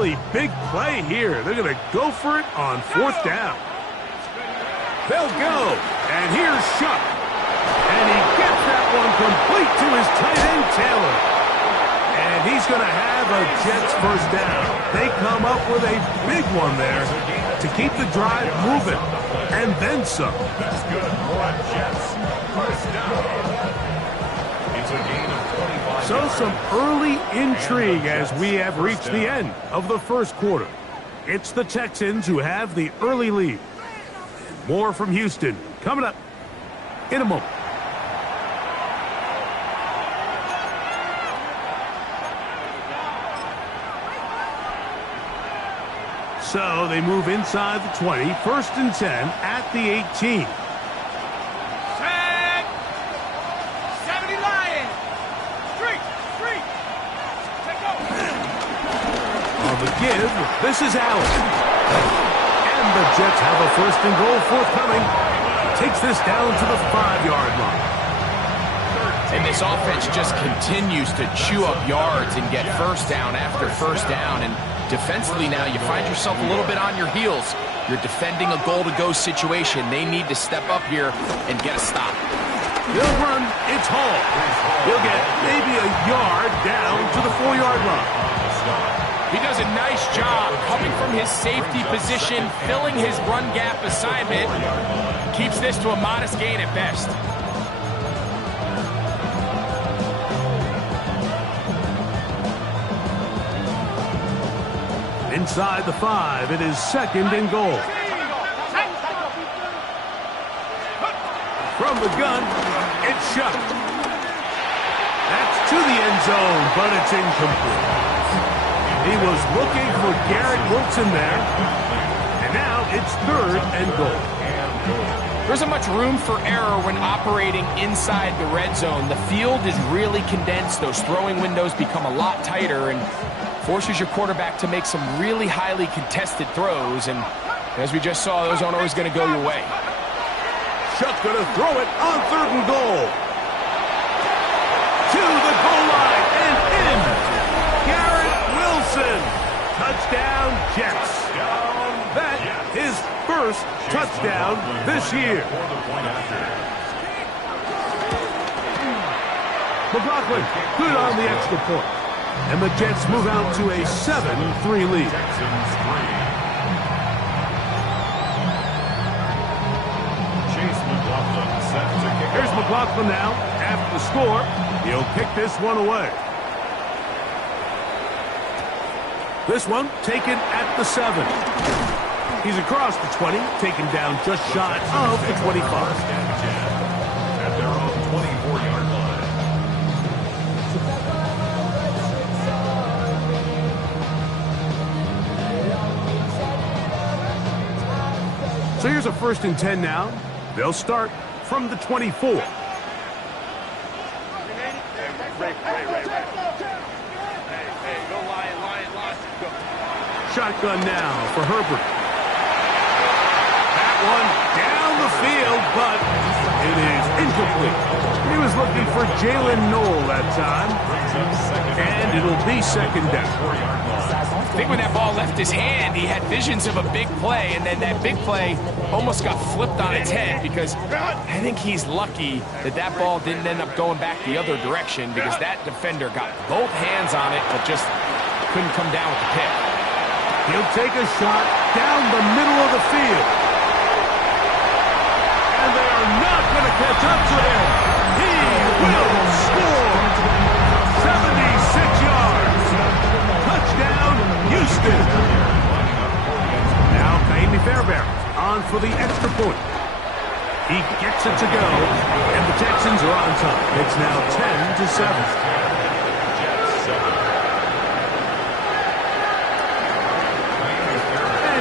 really big play here. They're going to go for it on 4th down. They'll go, and here's Shuck. And he gets that one complete to his tight end, Taylor. And he's going to have a Jets first down. They come up with a big one there to keep the drive moving, and then some. That's good for Jets. First down. It's a gain of 25. So some early intrigue as we have reached the end of the first quarter. It's the Texans who have the early lead. More from Houston coming up in a moment. So they move inside the 20, 1st and 10 at the 18. Set. 70 Lions. Street. Take over. On the give, this is Allen. And the Jets have a 1st and goal forthcoming. Takes this down to the 5-yard line. And this offense just continues to chew up yards and get first down after first down. And defensively now, you find yourself a little bit on your heels. You're defending a goal-to-go situation. They need to step up here and get a stop. They'll run. It's Hall. He'll get maybe a yard down to the 4-yard line. He does a nice job coming from his safety position, filling his run gap assignment. Keeps this to a modest gain at best. Inside the 5, it is 2nd and goal. From the gun, it's Shuck. That's to the end zone, but it's incomplete. He was looking for Garrett Wilson there, and now it's 3rd and goal. There isn't much room for error when operating inside the red zone. The field is really condensed. Those throwing windows become a lot tighter and forces your quarterback to make some really highly contested throws. And as we just saw, those aren't always going to go your way. Shuck going to throw it on 3rd and goal. To the goal line and in. Garrett Wilson. Touchdown, Jets. That is first touchdown this year. McLaughlin, good on the extra point. And the Jets move out to a 7-3 lead. Chase McLaughlin set to kick. Here's McLaughlin now. After the score, he'll kick this one away. This one taken at the 7. He's across the 20, taken down just shy of the 25. At their own 24-yard line. So here's a 1st and 10 now. They'll start from the 24. Shotgun now for Herbert. That one down the field, but it is incomplete. He was looking for Jalen Noel that time, and it'll be 2nd down. I think when that ball left his hand, he had visions of a big play, and then that big play almost got flipped on its head because I think he's lucky that that ball didn't end up going back the other direction because that defender got both hands on it but just couldn't come down with the pick. He'll take a shot down the middle of the field. And they are not going to catch up to him. He will score. 76 yards. Touchdown, Houston. Now Kaimi Fairbairn on for the extra point. He gets it to go, and the Texans are on top. It's now 10-7.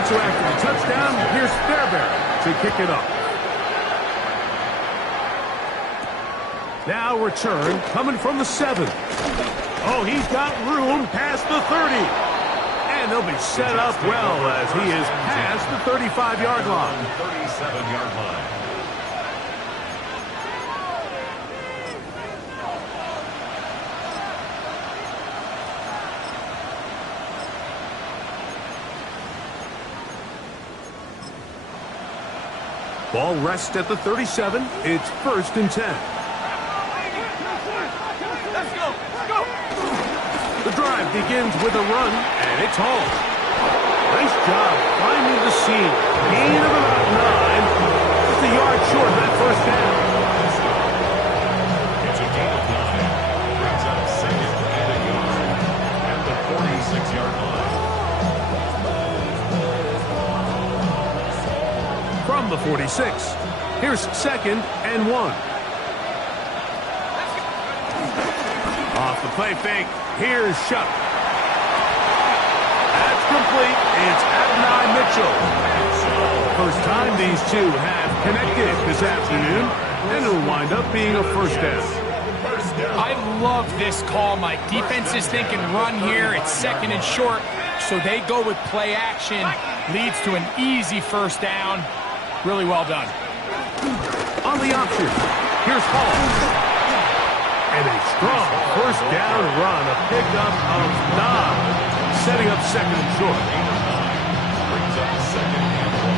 So after the touchdown, here's Fairbairn to kick it off. Now return coming from the 7. Oh, he's got room past the 30. And they'll be set up well as he is past the 35-yard line. 37-yard line. Ball rests at the 37. It's 1st and 10. Let's go. Let's go. The drive begins with a run, and it's home. Nice job finding the seam. Gain of about 9. Just a yard short of that 1st down. It's a gain of 9. Brings up 2nd and a yard at the 46-yard line. From the 46, here's 2nd and 1. Off the play fake, here's Shuck. That's complete. It's Adonai Mitchell. First time these two have connected this afternoon, and it'll wind up being a 1st down. I love this call, Mike. Defense is thinking run here. It's 2nd and short, so they go with play action. Leads to an easy 1st down. Really well done. On the option, here's Hall. And a strong 1st down run, a pickup of 9, setting up 2nd and short. Brings up 2nd and 1.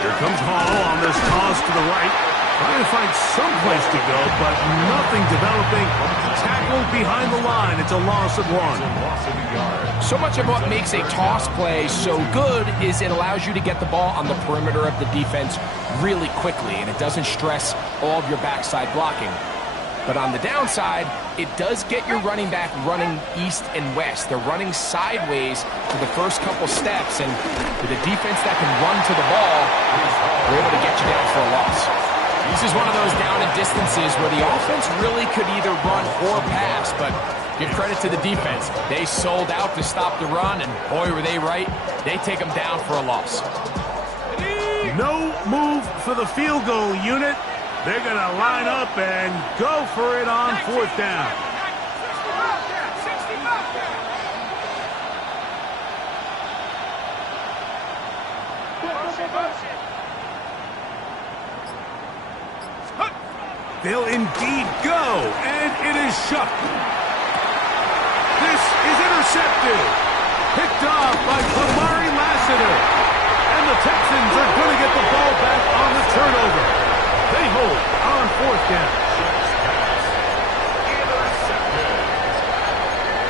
Here comes Hall on this toss to the right. Trying to find some place to go, but nothing developing. Tackled behind the line. It's a loss of 1. So much of what makes a toss play so good is it allows you to get the ball on the perimeter of the defense really quickly, and it doesn't stress all of your backside blocking. But on the downside, it does get your running back running east and west. They're running sideways for the first couple steps, and with a defense that can run to the ball, they're able to get you down for a loss. This is one of those down and distances where the offense really could either run or pass, but give credit to the defense. They sold out to stop the run, and boy, were they right. They take them down for a loss. No move for the field goal unit. They're going to line up and go for it on 4th down. They'll indeed go, and it is Shuck. This is intercepted. Picked off by Kamari Lassiter. And the Texans are going to get the ball back on the turnover. They hold on 4th down. Intercepted.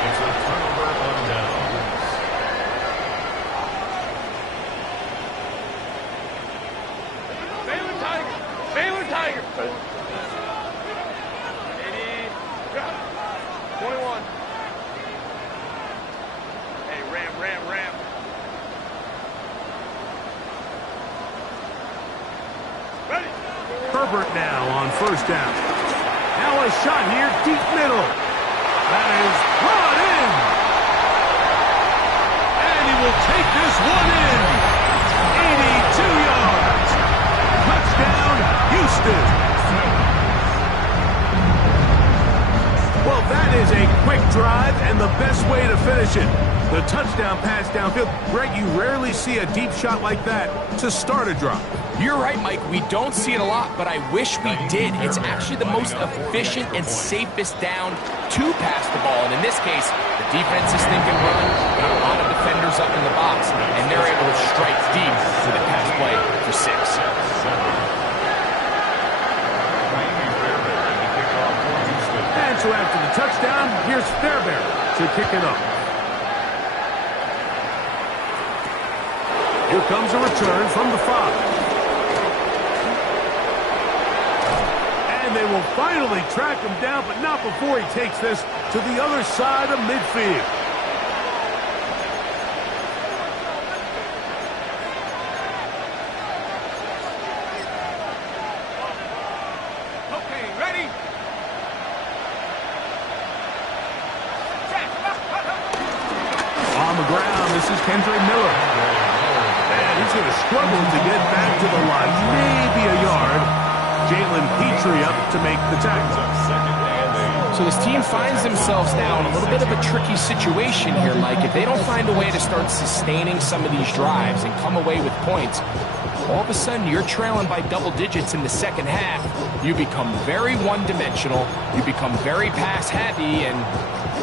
It's a turnover on downs. Baylor Tiger. Baylor Tiger. 21. Hey, Ram. Ready. Herbert now on 1st down. Now a shot here, deep middle. That is brought in. And he will take this one in. 82 yards. Touchdown, Houston. Well, that is a quick drive and the best way to finish it. The touchdown pass downfield. Greg, you rarely see a deep shot like that to start a drive. You're right, Mike. We don't see it a lot, but I wish we did. It's actually the most efficient and safest down to pass the ball. And in this case, the defense is thinking run, got a lot of defenders up in the box, and they're able to strike deep with a pass play for 6. And so after the touchdown, here's Fairbairn to kick it up. Here comes a return from the 5. And they will finally track him down, but not before he takes this to the other side of midfield. Okay, ready? On the ground, this is Kendre Miller. And he's going to struggle to get back to the line, maybe a yard. Jalen Petrie up to make the tackle. So this team finds themselves now in a little bit of a tricky situation here, Mike. If they don't find a way to start sustaining some of these drives and come away with points, all of a sudden you're trailing by double digits in the second half, you become very one-dimensional, you become very pass-heavy, and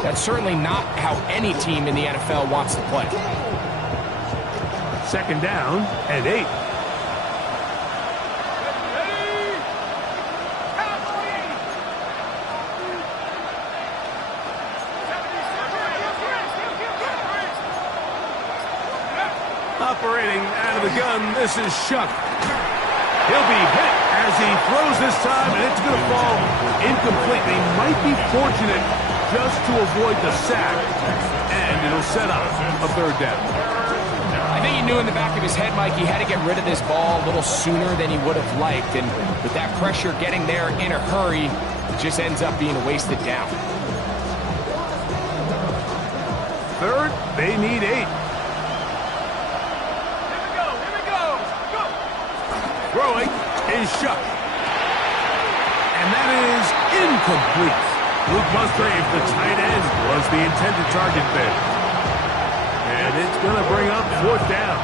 that's certainly not how any team in the NFL wants to play. Second down and 8. Operating out of the gun, this is Shuck. He'll be hit as he throws this time, and it's going to fall incomplete. They might be fortunate just to avoid the sack, and it'll set up a third down. I think he knew in the back of his head, Mike, he had to get rid of this ball a little sooner than he would have liked, and with that pressure getting there in a hurry, it just ends up being a wasted down. Third, they need 8. Throwing is Shuck. And that is incomplete. Luke Musgrave, the tight end, was the intended target there. And it's going to bring up fourth down.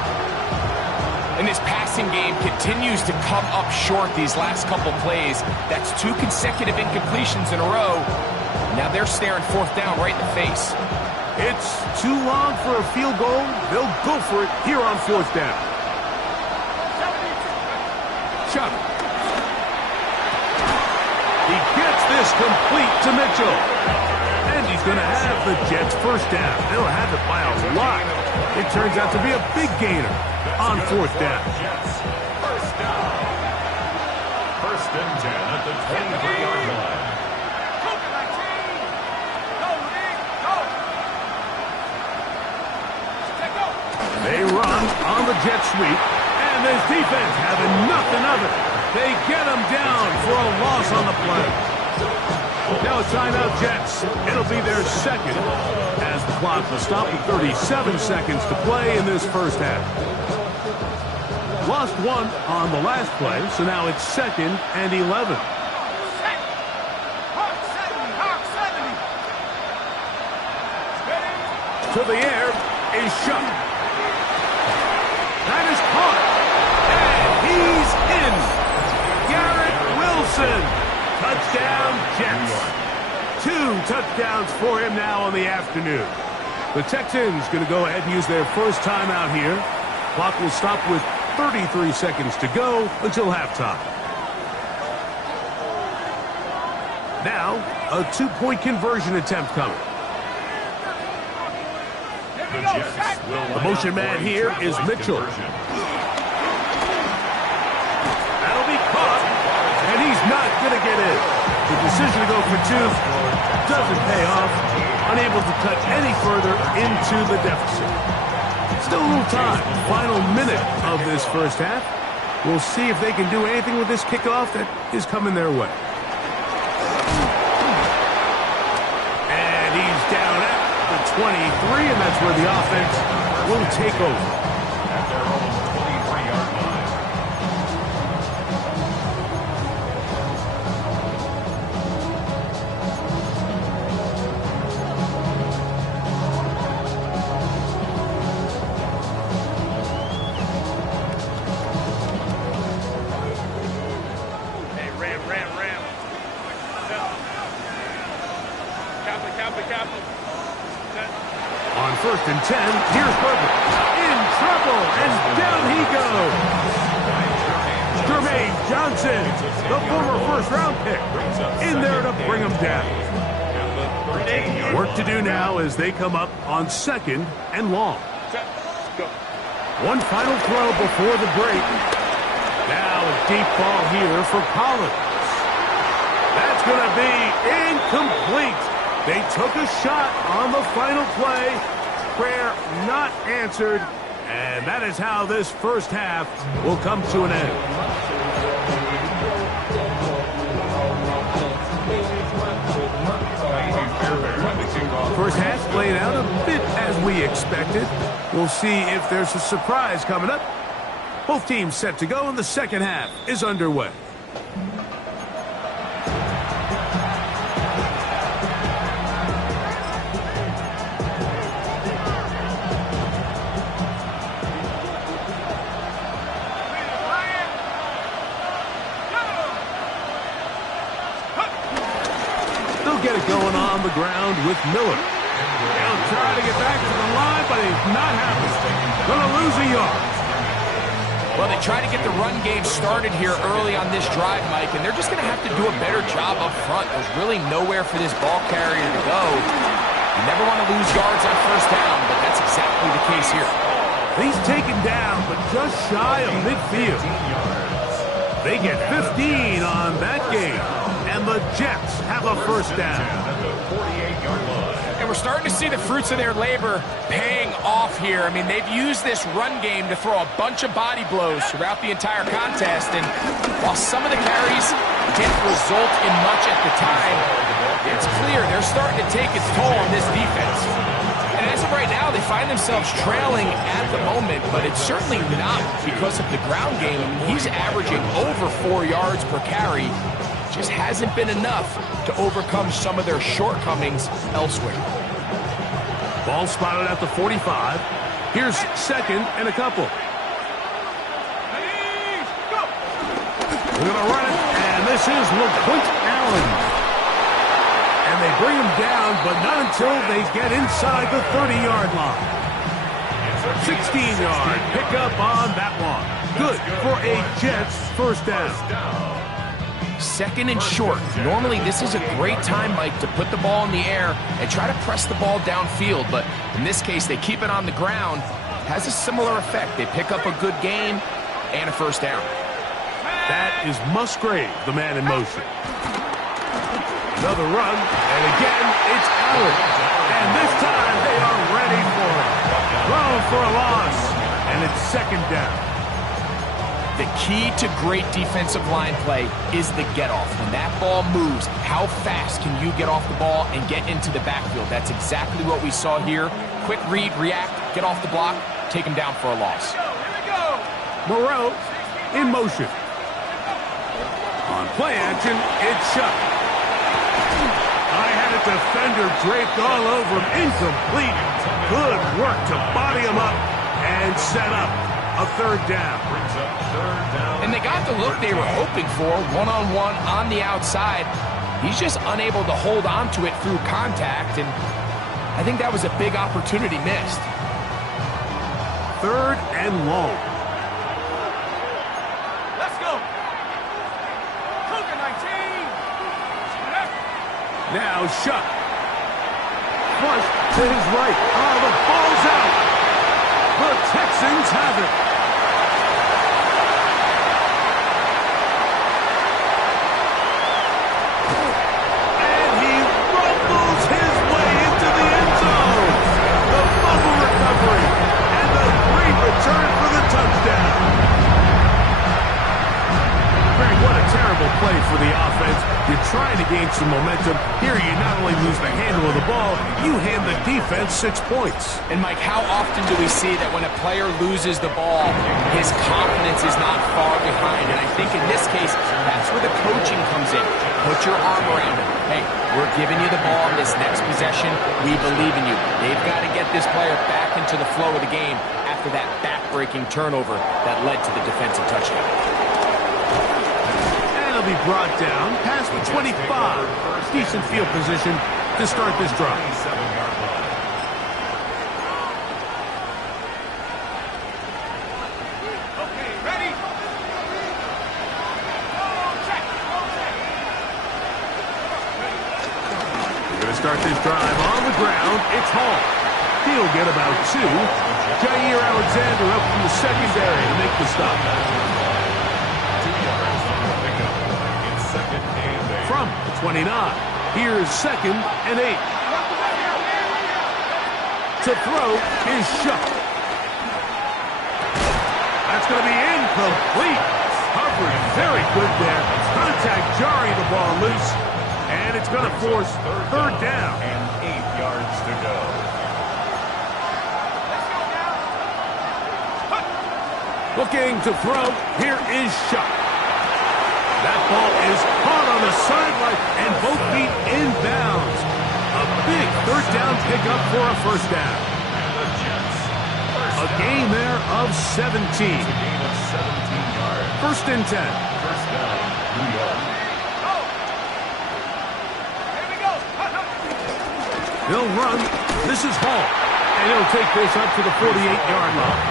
And this passing game continues to come up short these last couple plays. That's 2 consecutive incompletions in a row. Now they're staring fourth down right in the face. It's too long for a field goal. They'll go for it here on fourth down. Chuck. He gets this complete to Mitchell. And he's going to have the Jets first down. They'll have it by a lot. It turns out to be a big gainer on fourth down. First down. First and 10 at the 23-yard line. They run on the jet sweep. And this defense having nothing of it. They get him down for a loss on the play. Now timeout Jets. It'll be their second as the clock will stop with 37 seconds to play in this first half. Lost 1 on the last play, so now it's second and 11. To the air is Shuck. That is caught. He's in. Garrett Wilson. Touchdown, Jets. 2 touchdowns for him now on the afternoon. The Texans going to go ahead and use their first timeout here. Clock will stop with 33 seconds to go until halftime. Now, a 2-point conversion attempt coming. The motion man here is Mitchell. And he's not going to get in. The decision to go for 2 doesn't pay off. Unable to cut any further into the deficit. Still a little time. Final minute of this first half. We'll see if they can do anything with this kickoff that is coming their way. And he's down at the 23, and that's where the offense will take over. At their own 23-yard line. On first and 10, here's Burger. In trouble, and down he goes. Jermaine Johnson, the former first-round pick, in there to bring him down. Work to do now as they come up on second and long. One final throw before the break. Now a deep ball here for Collins. That's going to be incomplete. They took a shot on the final play. Prayer not answered. And that is how this first half will come to an end. First half played out a bit as we expected. We'll see if there's a surprise coming up. Both teams set to go, and the second half is underway. get it going on the ground with Miller. He'll try to get back to the line, but he's not happy. Gonna lose a yard. Well, they try to get the run game started here early on this drive, Mike, and they're just going to have to do a better job up front. There's really nowhere for this ball carrier to go. You never want to lose yards on first down, but that's exactly the case here. He's taken down, but just shy of midfield. They get 15 on that game, and the Jets have a first down. And we're starting to see the fruits of their labor paying off here. I mean, they've used this run game to throw a bunch of body blows throughout the entire contest, and while some of the carries didn't result in much at the time, it's clear they're starting to take its toll on this defense. And as of right now, they find themselves trailing at the moment, but it's certainly not because of the ground game. I mean, he's averaging over 4 yards per carry. Just hasn't been enough to overcome some of their shortcomings elsewhere. Ball spotted at the 45. Here's second and a couple. We're going to run it, and this is LaQuint Allen. And they bring him down, but not until they get inside the 30-yard line. 16-yard pickup on that one. Good for a Jets first down. Second and short. Normally, this is a great time, Mike, to put the ball in the air and try to press the ball downfield. But in this case, they keep it on the ground. Has a similar effect. They pick up a good game and a first down. That is Musgrave, the man in motion. Another run, and again, it's Allen. And this time, they are ready for it. Thrown for a loss, and it's second down. The key to great defensive line play is the get-off. When that ball moves, how fast can you get off the ball and get into the backfield? That's exactly what we saw here. Quick read, react, get off the block, take him down for a loss. Moreau in motion. On play action, it's shut. I had a defender draped all over him. Incomplete. Good work to body him up and set up a third down. And they got the look they were hoping for, one-on-one on the outside. He's just unable to hold on to it through contact, and I think that was a big opportunity missed. Third and long. Let's go. Cougar 19. Now shut. Flush to his right. Oh, the ball's out. The Texans have it. And he rumbles his way into the end zone. The fumble recovery and the great return for the touchdown. Greg, what a terrible play for the offense. You're trying to gain some momentum. Here you not only lose the handle of the ball, you hand the defense 6 points. And Mike, how often do we see that when a player loses the ball, his confidence is not far behind? And I think in this case, that's where the coaching comes in. Put your arm around him. Hey, we're giving you the ball in this next possession. We believe in you. They've got to get this player back into the flow of the game after that back-breaking turnover that led to the defensive touchdown. Be brought down past the 25. Decent field position to start this drive. Okay, ready? We're going to start this drive on the ground. It's Hall. He'll get about 2. Jair Alexander up from the secondary to make the stop. From 29, here's second and 8. To throw is shut. That's going to be incomplete. Covered very good there. Contact jarring the ball loose. And it's going to force third down. And 8 yards to go. Looking to throw. Here is shut. That ball is caught on the sideline and both feet inbounds. A big third down pickup for a first down. A gain there of 17. First and 10. Here we go. They'll run. This is Hall. And he'll take this up to the 48-yard line.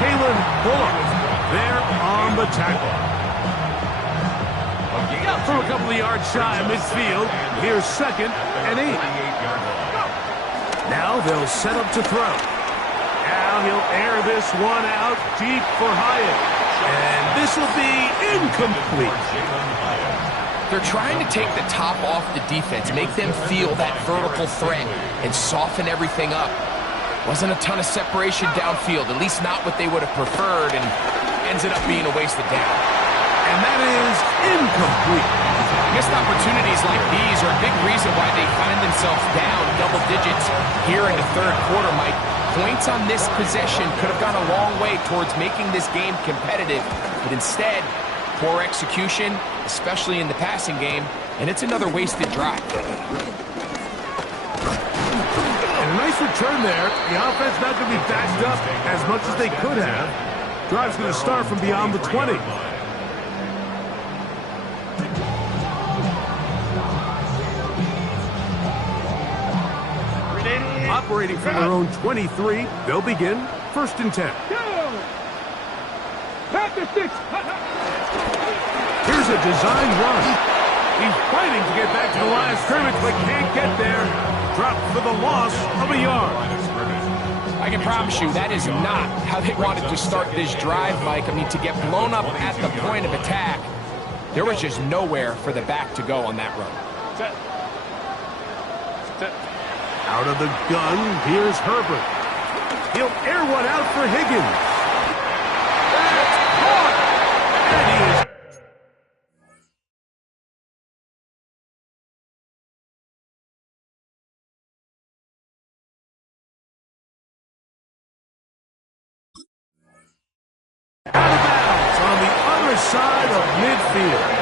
Kalen Bullock there on the tackle. From a couple of yards shy of midfield, here's 2nd and 8. Now they'll set up to throw. Now he'll air this one out deep for Hyatt. And this will be incomplete. They're trying to take the top off the defense, make them feel that vertical threat, and soften everything up. Wasn't a ton of separation downfield, at least not what they would have preferred, and ends up being a wasted down. And that is incomplete. Missed opportunities like these are a big reason why they find themselves down double digits here in the third quarter, Mike. Points on this possession could have gone a long way towards making this game competitive, but instead, poor execution, especially in the passing game, and it's another wasted drive. And a nice return there. The offense not going to be backed up as much as they could have. Drive's going to start from beyond the 20. Operating from their own 23, they'll begin 1st and 10. Here's a design run. He's fighting to get back to the line of scrimmage, but can't get there. Dropped for the loss of a yard. I can promise you that is not how they wanted to start this drive, Mike. I mean, to get blown up at the point of attack, there was just nowhere for the back to go on that run. Out of the gun, here's Herbert. He'll air one out for Higgins. That's caught! And he is... out of bounds on the other side of midfield.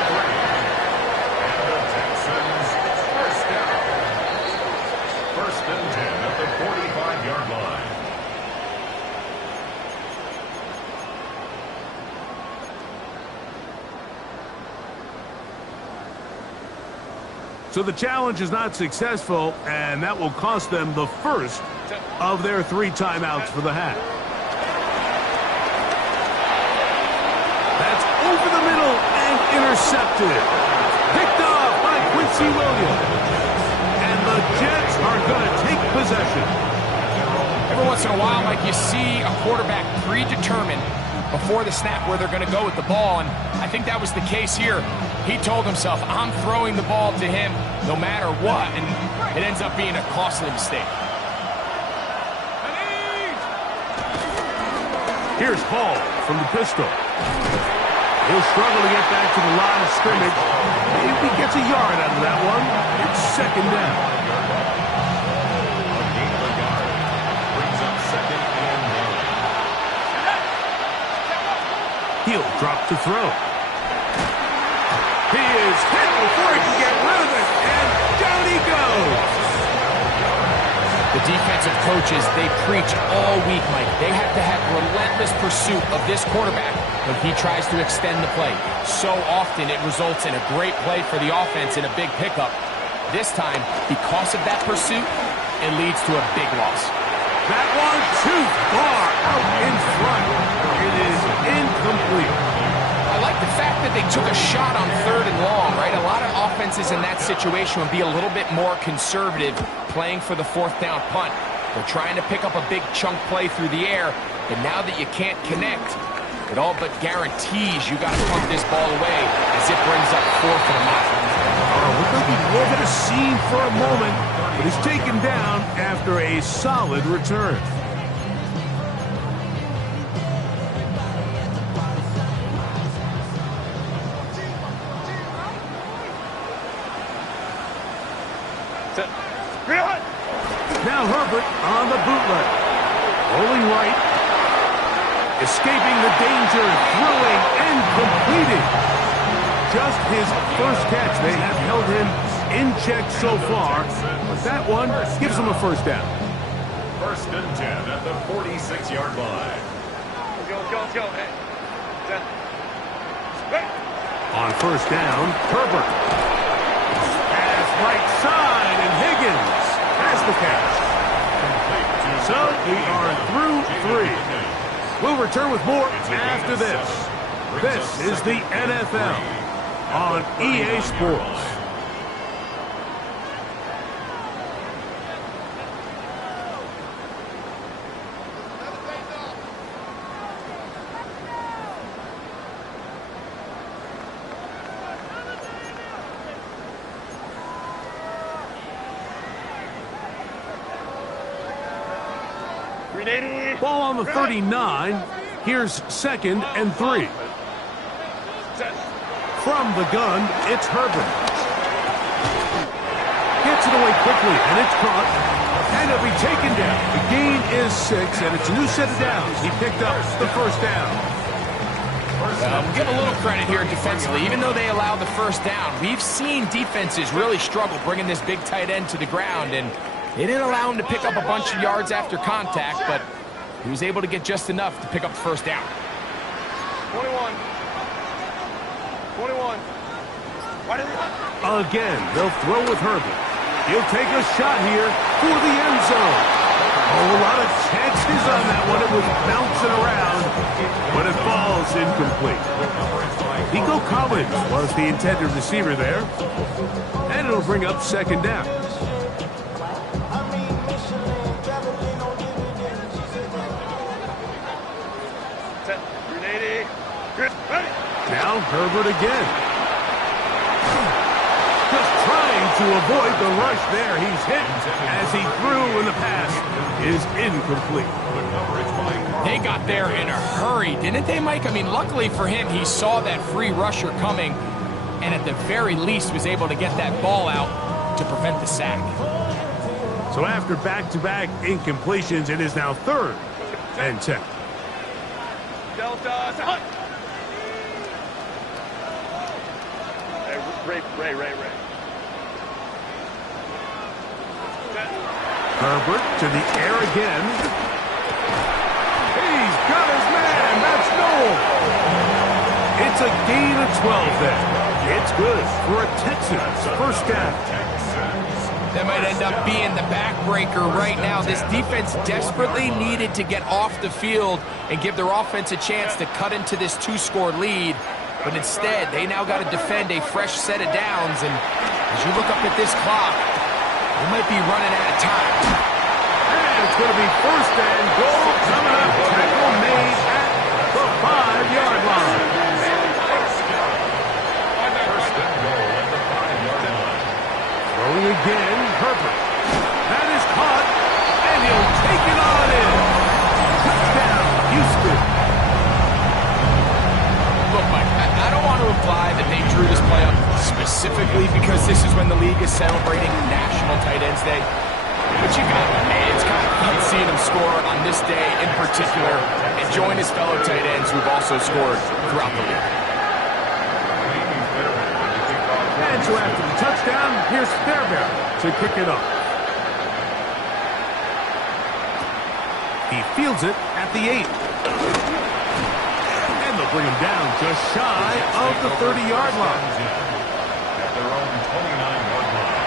So the challenge is not successful, and that will cost them the first of their 3 timeouts for the half. That's over the middle and intercepted. Picked off by Quincy Williams. And the Jets are going to take possession. Every once in a while, Mike, you see a quarterback predetermined before the snap where they're going to go with the ball, and I think that was the case here. He told himself, I'm throwing the ball to him no matter what, and it ends up being a costly mistake. Here's Hall from the pistol. He'll struggle to get back to the line of scrimmage. If he gets a yard out of that one, it's 2nd down. He'll drop to throw. He is hit before he can get rid of it, and down he goes. The defensive coaches, they preach all week, Mike. They have to have relentless pursuit of this quarterback when he tries to extend the play. So often it results in a great play for the offense and a big pickup. This time, because of that pursuit, it leads to a big loss. That one too far out in front. It is incomplete. I like the fact that they took a shot on 3rd and long, right? A lot of offenses in that situation would be a little bit more conservative playing for the 4th down punt. They're trying to pick up a big chunk play through the air, and now that you can't connect, it all but guarantees you got to punt this ball away as it brings up 4th and a mile. We're going to be look at a scene for a moment, but he's taken down after a solid return. Now Herbert on the bootleg. Rolling right. Escaping the danger, throwing and completing. Just his first catch. They have held him in check so far, but that one gives him a 1st down. 1st and 10 at the 46-yard line. On 1st down, Herbert. Pass right side, and Higgins has the catch. 3. We'll return with more after this. This is the NFL on EA Sports. Ball on the 39. Here's 2nd and 3. From the gun, it's Herbert. Gets it away quickly, and it's caught. And it'll be taken down. The gain is 6, and it's a new set of downs. He picked up the first down. We'll give a little credit here defensively. Even though they allowed the first down, we've seen defenses really struggle bringing this big tight end to the ground, and they didn't allow him to pick up a bunch of yards after contact, but he was able to get just enough to pick up the first down. 21. Again, they'll throw with Herbert. He'll take a shot here for the end zone. Oh, a lot of chances on that one. It was bouncing around, but it falls incomplete. Nico Collins was the intended receiver there, and it'll bring up 2nd down. Now Herbert again. Just trying to avoid the rush there. He's hit as he threw, and the pass is incomplete. They got there in a hurry, didn't they, Mike? I mean, luckily for him, he saw that free rusher coming, and at the very least was able to get that ball out to prevent the sack. So after back-to-back incompletions, it is now 3rd and 10. Delta. Ray. Herbert to the air again. He's got his man. That's Noel. It's a gain of 12 then. It's good for a Texans first down. That might end up being the backbreaker right now. This defense desperately needed to get off the field and give their offense a chance to cut into this 2-score lead. But instead, they now got to defend a fresh set of downs. And as you look up at this clock, they might be running out of time. And it's going to be 1st and goal coming up. Tackle made at the 5-yard line. Throwing again, Herbert. That is caught, and he'll take it on in. Touchdown, Houston. Look, Mike, I don't want to imply that they drew this play up specifically because this is when the league is celebrating National Tight Ends Day. But you got it, man. It's kind of fun seeing him score on this day in particular and join his fellow tight ends who've also scored throughout the league. And so after the touchdown, here's Fairbairn to kick it off. He fields it at the 8. And they'll bring him down just shy of the 30-yard line. At their own 29-yard line.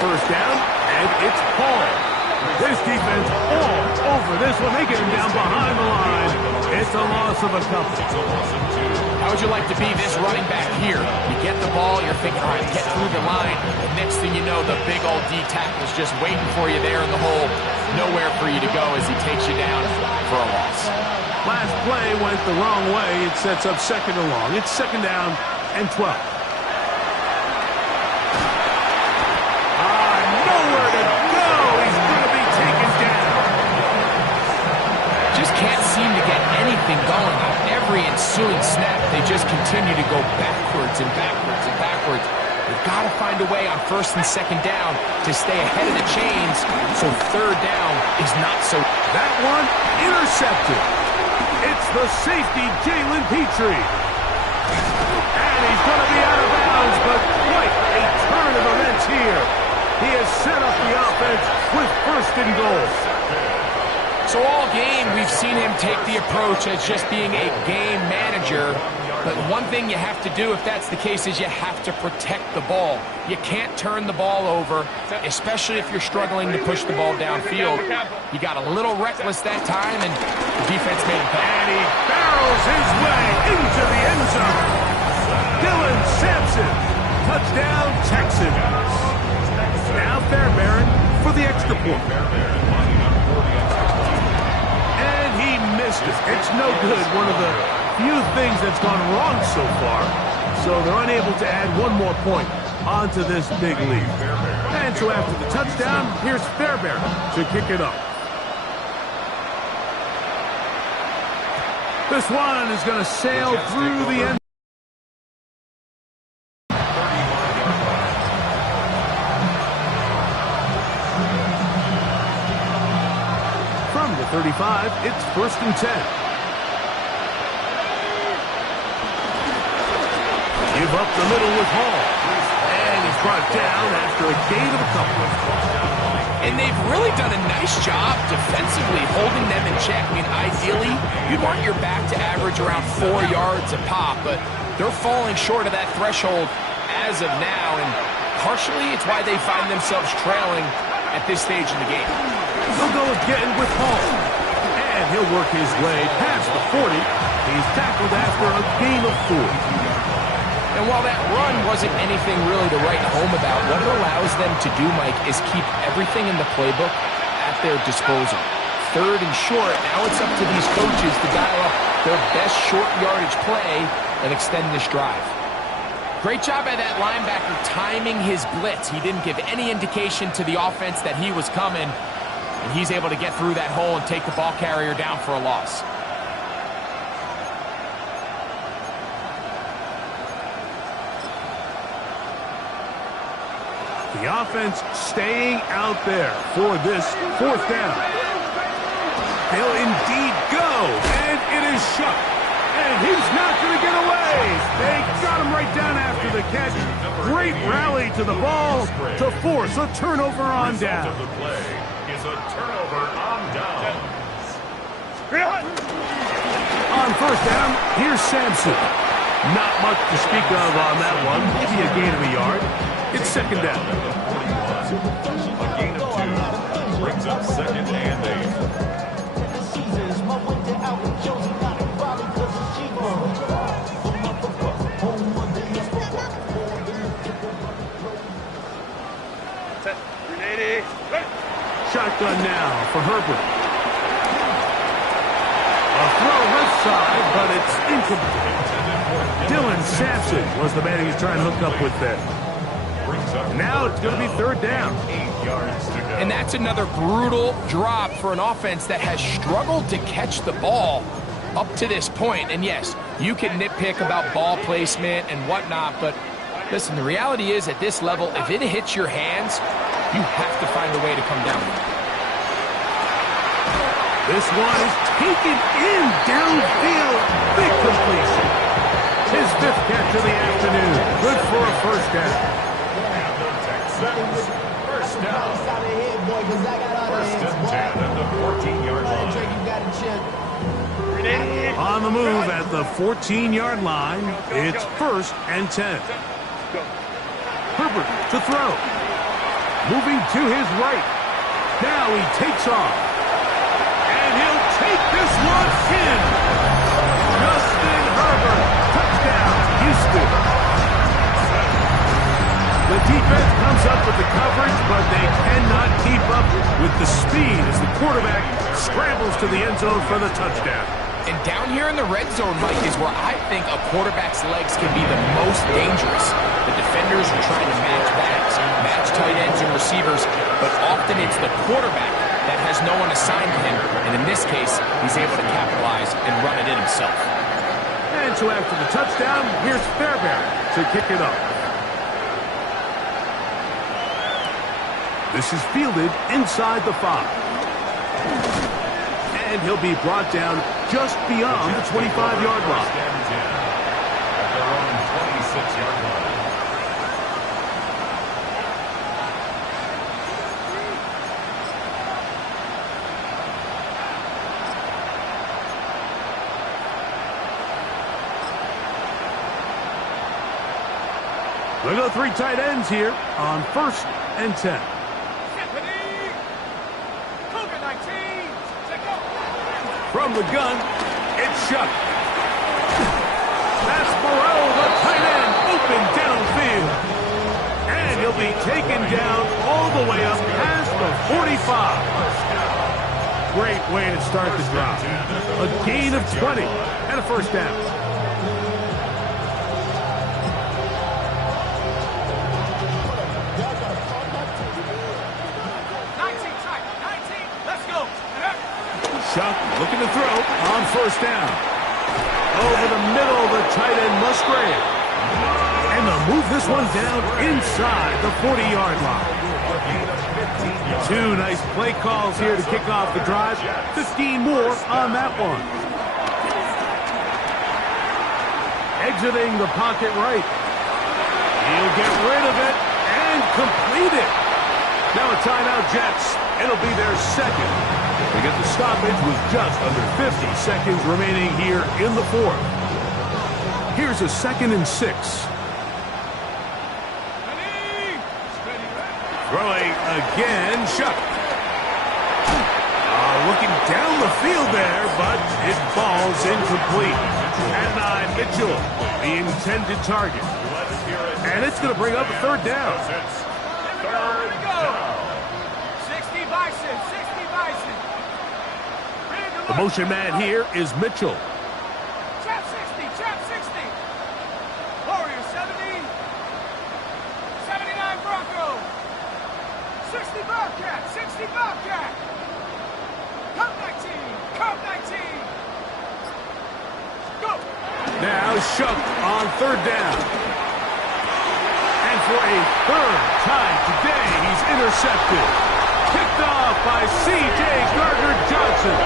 First down, and it's Paul. This defense all over this one. They get him down behind the line. It's a loss of a couple. How would you like to be this running back here? You get the ball, you're thinking, all right, get through the line. The next thing you know, the big old D tackle's just waiting for you there in the hole. Nowhere for you to go as he takes you down for a loss. Last play went the wrong way. It sets up 2nd and long. It's 2nd down and 12. Nowhere to go. He's going to be taken down. Just can't seem to get anything going on every ensuing snap. They just continue to go backwards and backwards and backwards. They've got to find a way on 1st and 2nd down to stay ahead of the chains so 3rd down is not so. That one intercepted. It's the safety, Jalen Petrie. And he's going to be out of bounds, but quite a turn of events here. He has set up the offense with first and goal. So all game, we've seen him take the approach as just being a game manager. But one thing you have to do if that's the case is you have to protect the ball. You can't turn the ball over, especially if you're struggling to push the ball downfield. He got a little reckless that time, and the defense made him pay. And he barrels his way into the end zone. Dylan Sampson, touchdown Texans. Now Fairbairn for the extra point. And he missed it. It's no good. One of the few things that's gone wrong so far. So they're unable to add one more point onto this big lead. And so after the touchdown, here's Fairbairn to kick it up. This one is going to sail through the end. From the 35, it's 1st and 10. Give up the middle with Hall. And he's brought down after a gain of a couple. And they've really done a nice job defensively holding them in check. I mean, ideally, you'd want your back to average around 4 yards a pop, but they're falling short of that threshold as of now, and partially it's why they find themselves trailing at this stage in the game. He'll go again with Hall. And he'll work his way past the 40. He's tackled after a gain of 4. And while that run wasn't anything really to write home about, what it allows them to do, Mike, is keep everything in the playbook at their disposal. 3rd and short, now it's up to these coaches to dial up their best short yardage play and extend this drive. Great job by that linebacker timing his blitz. He didn't give any indication to the offense that he was coming, and he's able to get through that hole and take the ball carrier down for a loss. The offense staying out there for this 4th down. They'll indeed go, and it is shut. And he's not going to get away. They got him right down after the catch. Great rally to the ball to force a turnover on down. The play is a turnover on down. On 1st down, here's Sampson. Not much to speak of on that one. Maybe a gain of a yard. It's 2nd down. A gain of 2 brings up 2nd and 8. Shotgun now for Herbert. A throw left side, but it's incomplete. Dylan Sampson was the man he was trying to hook up with there. Now it's going to be 3rd down. 8 yards to go. And that's another brutal drop for an offense that has struggled to catch the ball up to this point. And yes, you can nitpick about ball placement and whatnot, but listen, the reality is at this level, if it hits your hands, you have to find a way to come down. This one is taken in downfield. Big completion. His 5th catch of the afternoon. Good for a 1st down. And the Texans, 1st down. 1st and 10 at the 14-yard line. On the move at the 14-yard line, it's 1st and 10. Herbert to throw. Moving to his right. Now he takes off. And he'll take this one in. Justin Herbert. Touchdown, Houston. The defense comes up with the coverage, but they cannot keep up with the speed as the quarterback scrambles to the end zone for the touchdown. And down here in the red zone, Mike, is where I think a quarterback's legs can be the most dangerous. The defenders are trying to match backs, match tight ends and receivers, but often it's the quarterback that has no one assigned to him, and in this case, he's able to capitalize and run it in himself. And so after the touchdown, here's Fairbairn to kick it up. This is fielded inside the 5. And he'll be brought down just beyond the 25-yard line. They'll go 3 tight ends here on 1st and 10. From the gun, it's Shuck. That's Moreau, the tight end, open downfield. And he'll be taken down all the way up past the 45. Great way to start the drive. A gain of 20 and a 1st down. Shuck looking to throw on 1st down. Over the middle, the tight end Musgrave. And they'll move this one down inside the 40-yard line. 2 nice play calls here to kick off the drive. 15 more on that one. Exiting the pocket right. He'll get rid of it and complete it. Now a timeout, Jets. It'll be their 2nd. They get the stoppage with just under 50 seconds remaining here in the 4th. Here's a 2nd and 6. Throwing again, Shuck. Looking down the field there, but it falls incomplete. Adonai Mitchell, the intended target. And it's going to bring up a 3rd down. The motion man here is Mitchell. Trap 60, trap 60. Warrior 70. 79 Bronco. 60 Bobcat, 60 Bobcat. Cup 19, Cup 19. Go. Now Shuck on 3rd down. And for a 3rd time today, he's intercepted. Picked off by C.J. Gardner-Johnson.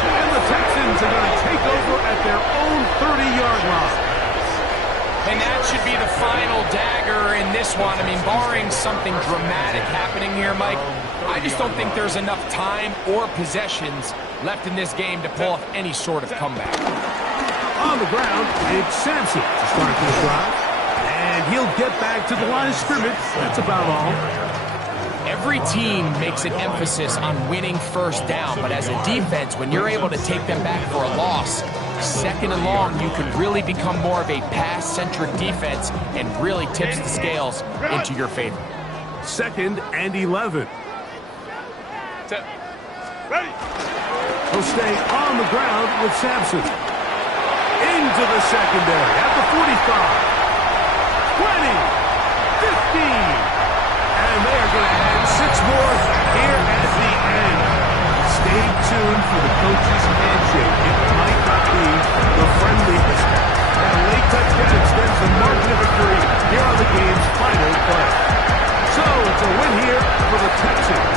And the Texans are going to take over at their own 30-yard line. And that should be the final dagger in this one. I mean, barring something dramatic happening here, Mike, I just don't think there's enough time or possessions left in this game to pull off any sort of comeback. On the ground, it's Sampson to start this drive. And he'll get back to the line of scrimmage. That's about all. Every team makes an emphasis on winning 1st down, but as a defense, when you're able to take them back for a loss, 2nd and long, you can really become more of a pass-centric defense and really tips the scales into your favor. 2nd and 11. Ready. He'll stay on the ground with Sampson. Into the secondary at the 45. 20. 15. And they are going to add 6 more here at the end. Stay tuned for the coach's handshake. It might not be the friendliest. And a late touchdown extends the margin of victory here on the game's final play. So it's a win here for the Texans.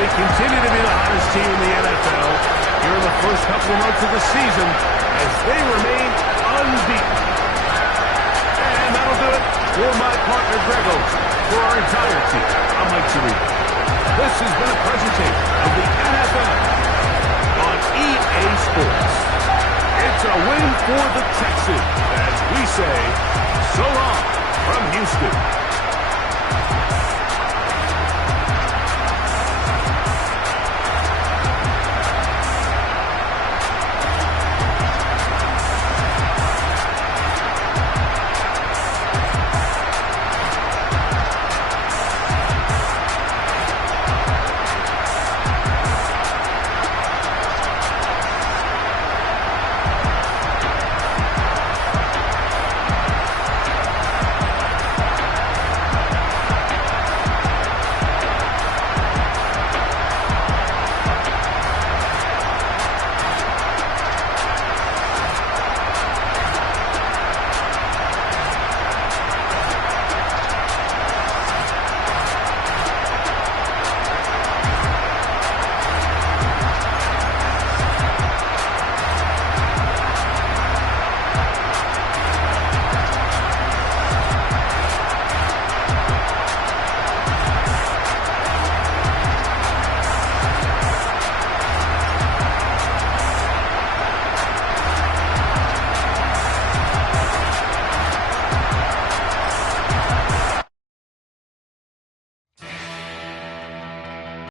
They continue to be the hottest team in the NFL here in the first couple of months of the season as they remain unbeaten. And that'll do it for my partner, Grego. For our entire team, I'm Mike Cerrito. This has been a presentation of the NFL on EA Sports. It's a win for the Texans as we say so long from Houston.